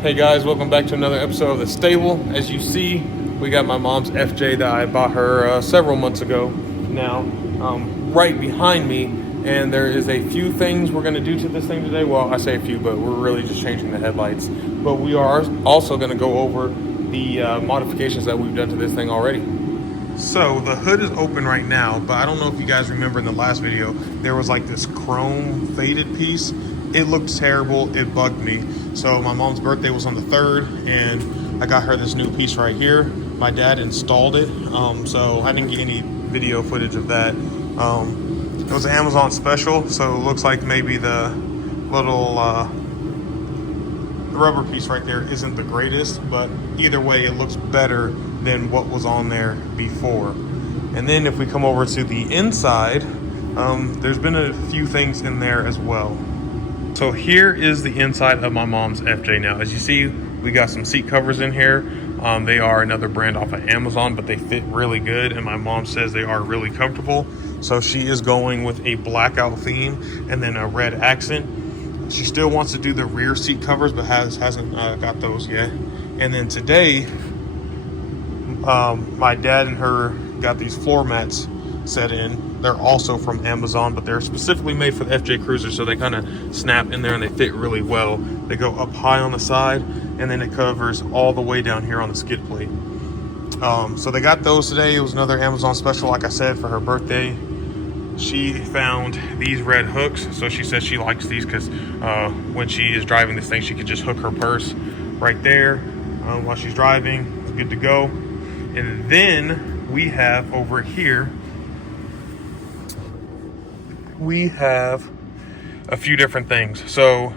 Hey guys, welcome back to another episode of The Stable. As you see, we got my mom's FJ that I bought her several months ago now, right behind me. And there is a few things we're going to do to this thing today. Well, I say a few, but we're really just changing the headlights. But we are also going to go over the modifications that we've done to this thing already. So the hood is open right now, but I don't know if you guys remember in the last video, there was like this chrome faded piece. It looked terrible, it bugged me. So my mom's birthday was on the 3rd, and I got her this new piece right here. My dad installed it, so I didn't get any video footage of that. It was an Amazon special, so it looks like maybe the little the rubber piece right there isn't the greatest, but either way, it looks better than what was on there before. And then if we come over to the inside, there's been a few things in there as well. So here is the inside of my mom's FJ now. As you see, we got some seat covers in here. They are another brand off of Amazon, but they fit really good, and my mom says they are really comfortable. So she is going with a blackout theme and then a red accent. She still wants to do the rear seat covers, but hasn't got those yet. And then today, my dad and her got these floor mats set in. They're also from Amazon, but they're specifically made for the FJ Cruiser, so they kind of snap in there and they fit really well. They go up high on the side, and then it covers all the way down here on the skid plate. So they got those today. It was another Amazon special, like I said, for her birthday. She found these red hooks, so she says she likes these because when she is driving this thing, she can just hook her purse right there while she's driving. It's good to go. And then we have over here, we have a few different things. So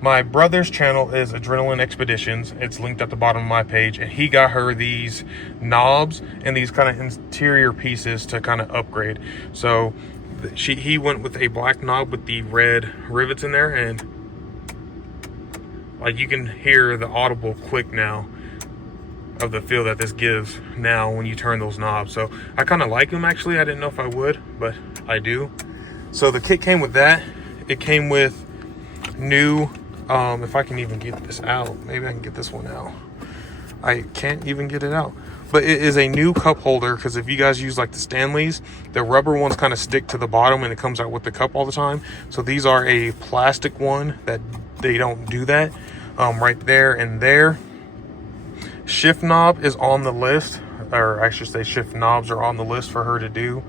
my brother's channel is Adrenaline Expeditions. It's linked at the bottom of my page, and he got her these knobs and these kind of interior pieces to kind of upgrade. So he went with a black knob with the red rivets in there, and like you can hear the audible click now of the feel that this gives now when you turn those knobs. So I kind of like them, actually. I didn't know if I would, but I do. So the kit came with that. It came with new, if I can even get this out, maybe I can get this one out. I can't even get it out. But it is a new cup holder, because if you guys use like the Stanleys, the rubber ones kind of stick to the bottom and it comes out with the cup all the time. So these are a plastic one that they don't do that. Right there and there. Shift knob is on the list, or I should say shift knobs are on the list for her to do.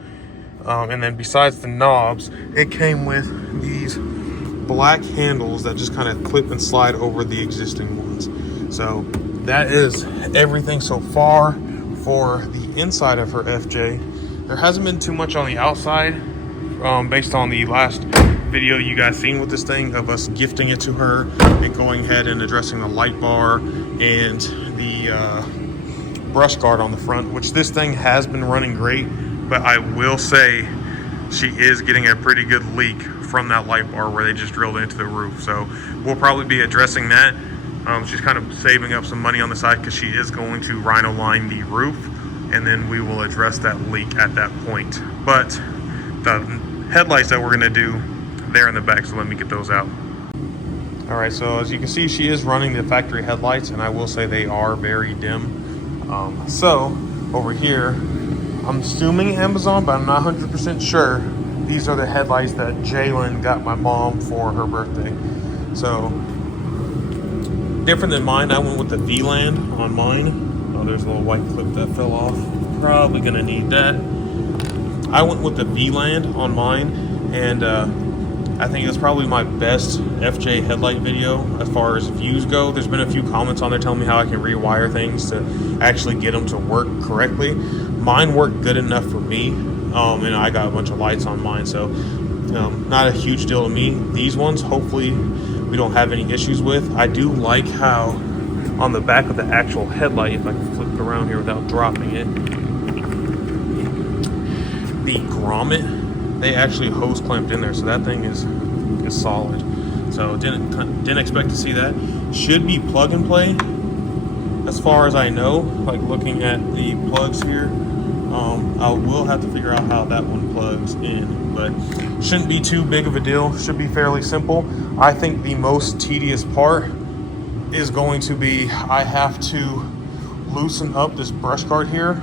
And then besides the knobs, it came with these black handles that just kind of clip and slide over the existing ones. So that is everything so far for the inside of her FJ. There hasn't been too much on the outside, based on the last video you guys seen with this thing of us gifting it to her and going ahead and addressing the light bar and the brush guard on the front, which this thing has been running great. But I will say she is getting a pretty good leak from that light bar where they just drilled into the roof. So we'll probably be addressing that. She's kind of saving up some money on the side because she is going to rhino line the roof, and then we will address that leak at that point. But the headlights that we're going to do, they're in the back, so let me get those out. All right, so as you can see, she is running the factory headlights, and I will say they are very dim. So over here, I'm assuming Amazon, but I'm not 100% sure. These are the headlights that Jalen got my mom for her birthday. So, different than mine, I went with the V-Land on mine. Oh, there's a little white clip that fell off. Probably gonna need that. I went with the V-Land on mine, and I think it's probably my best FJ headlight video as far as views go. There's been a few comments on there telling me how I can rewire things to actually get them to work correctly. Mine worked good enough for me, and I got a bunch of lights on mine, so not a huge deal to me. These ones, hopefully, we don't have any issues with. I do like how on the back of the actual headlight, if I can flip it around here without dropping it, the grommet, they actually hose clamped in there, so that thing is solid. So didn't expect to see that. Should be plug and play, as far as I know. Like looking at the plugs here, I will have to figure out how that one plugs in, but shouldn't be too big of a deal. Should be fairly simple. I think the most tedious part is going to be, I have to loosen up this brush guard here,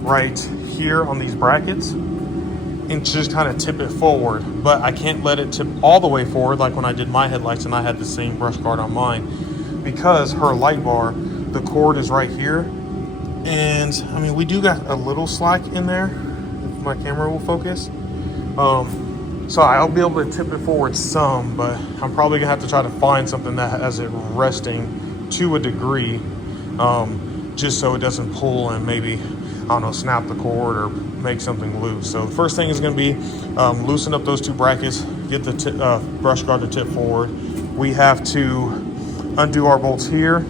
right here on these brackets, and just kind of tip it forward. But I can't let it tip all the way forward like when I did my headlights and I had the same brush guard on mine, because her light bar, the cord is right here. And I mean, we do got a little slack in there, if my camera will focus. So I'll be able to tip it forward some, but I'm probably gonna have to try to find something that has it resting to a degree, just so it doesn't pull and maybe, I don't know, snap the cord or make something loose. So the first thing is gonna be loosen up those two brackets, get the brush guard to tip forward. We have to undo our bolts here.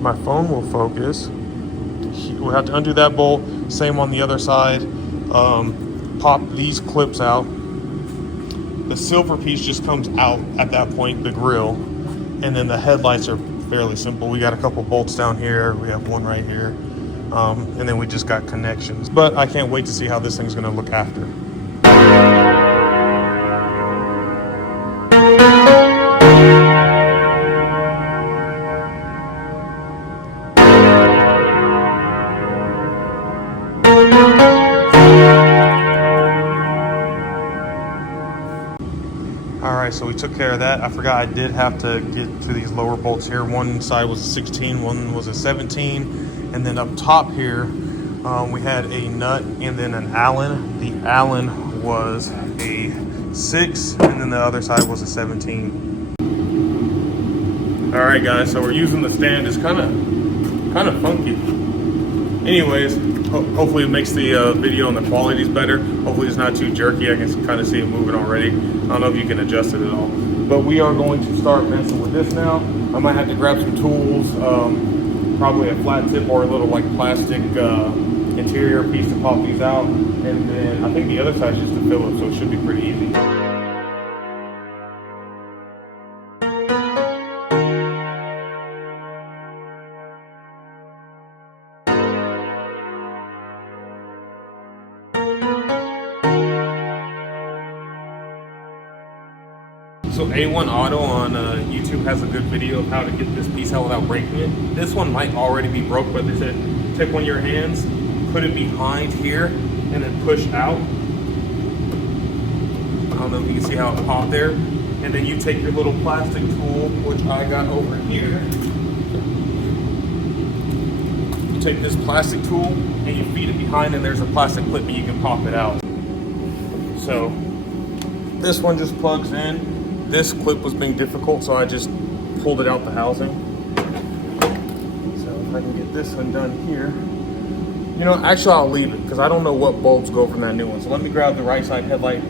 My phone will focus. We'll have to undo that bolt, same on the other side. Pop these clips out. The silver piece just comes out at that point, the grill, and then the headlights are fairly simple. We got a couple bolts down here, we have one right here, and then we just got connections. But I can't wait to see how this thing's gonna look after. Alright, so we took care of that. I forgot I did have to get to these lower bolts here. One side was a 16, one was a 17. And then up top here, we had a nut and then an Allen. The Allen was a 6, and then the other side was a 17. Alright guys, so we're using the stand. It's kind of funky. Anyways, hopefully it makes the video and the quality is better. Hopefully it's not too jerky. I can kind of see it moving already. I don't know if you can adjust it at all. But we are going to start messing with this now. I might have to grab some tools, probably a flat tip or a little like plastic interior piece to pop these out. And then I think the other side is just a Phillips, so it should be pretty easy. So A1 Auto on YouTube has a good video of how to get this piece out without breaking it. This one might already be broke, but they said take one of your hands, put it behind here, and then push out. I don't know if you can see how it popped there. And then you take your little plastic tool, which I got over here. You take this plastic tool and you feed it behind, and there's a plastic clip and you can pop it out. So this one just plugs in. This clip was being difficult, so I just pulled it out the housing. So if I can get this one done here. You know, actually I'll leave it because I don't know what bulbs go from that new one. So let me grab the right side headlight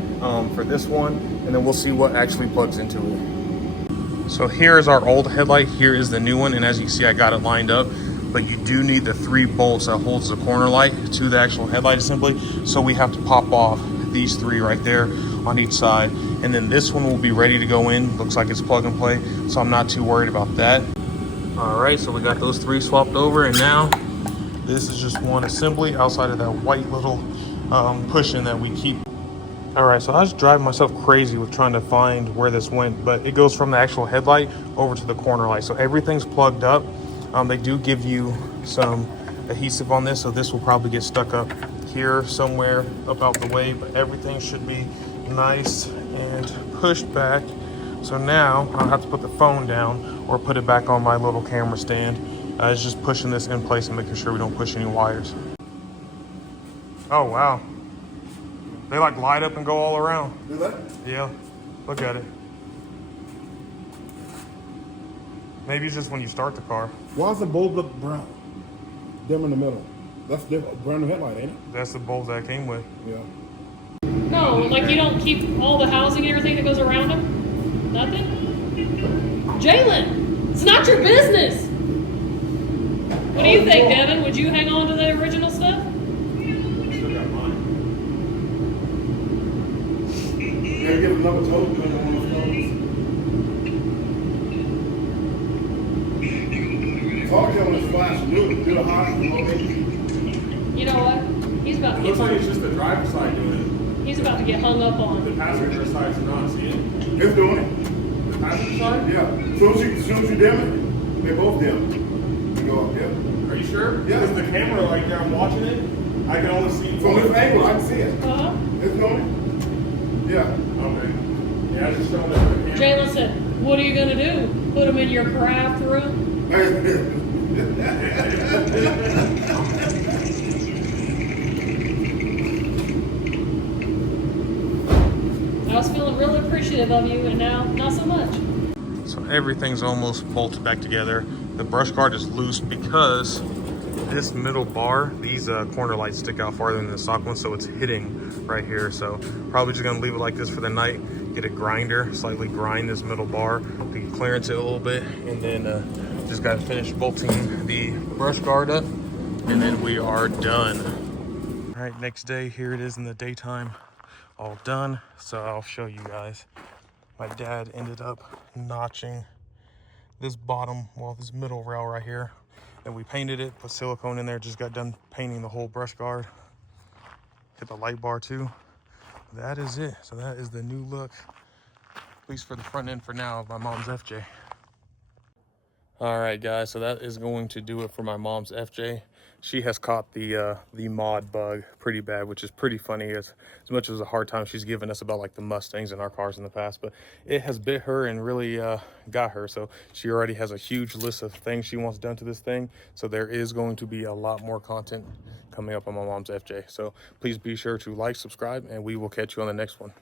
for this one, and then we'll see what actually plugs into it. So here is our old headlight, here is the new one, and as you can see I got it lined up. But you do need the 3 bolts that holds the corner light to the actual headlight assembly. So we have to pop off these 3 right there on each side, and then this one will be ready to go in. Looks like it's plug and play, so I'm not too worried about that. All right, so we got those 3 swapped over, and now this is just one assembly outside of that white little push-in that we keep. All right, so I was driving myself crazy with trying to find where this went, but it goes from the actual headlight over to the corner light, so everything's plugged up. They do give you some adhesive on this, so this will probably get stuck up here somewhere up out the way, but everything should be nice and pushed back. So now I'll have to put the phone down or put it back on my little camera stand. It's just pushing this in place and making sure we don't push any wires. Oh wow, they like light up and go all around. Do that? Yeah, look at it. Maybe it's just when you start the car. Why does the bulb look brown? Dim in the middle. That's the brand new headlight, ain't it? That's the bulbs that came with. Yeah. No, like you don't keep all the housing and everything that goes around them? Nothing? Jalen, it's not your business. What do you think, Devin? Would you hang on to the original stuff? Still got mine. You gotta give another total doing one of those colors. Talk to him when it's flash blue, do the high and low heat. You know what? He's about to Looks like get, it's just the driver's side doing he's about to get hung up it. The on. passenger side's not, see it? It's doing it. The passenger side? Yeah. Soon as you dim it, they both dim. You go up, yeah. Are you sure? Yeah. Because the camera, like, I'm watching it, I can only see From this angle, I can see it. Uh-huh. It's going. Yeah. Okay. Yeah, I just showing it to the camera. Jalen said, what are you gonna do? Put them in your craft room? I was feeling really appreciative of you, and now not so much. So everything's almost bolted back together. The brush guard is loose because this middle bar, these corner lights stick out farther than the stock one, so it's hitting right here. So probably just gonna leave it like this for the night. Get a grinder, slightly grind this middle bar to clearance it a little bit, and then just gotta finish bolting the brush guard up, and then we are done. All right, next day, here it is in the daytime, all done. So I'll show you guys. My dad ended up notching this bottom, well, this middle rail right here, and we painted it, put silicone in there, just got done painting the whole brush guard. Hit the light bar too. That is it. So that is the new look, at least for the front end for now, of my mom's FJ. All right, guys, so that is going to do it for my mom's FJ. She has caught the mod bug pretty bad, which is pretty funny, as much as a hard time she's given us about like the Mustangs in our cars in the past, but it has bit her and really got her. So she already has a huge list of things she wants done to this thing. So there is going to be a lot more content coming up on my mom's FJ. So please be sure to like, subscribe, and we will catch you on the next one.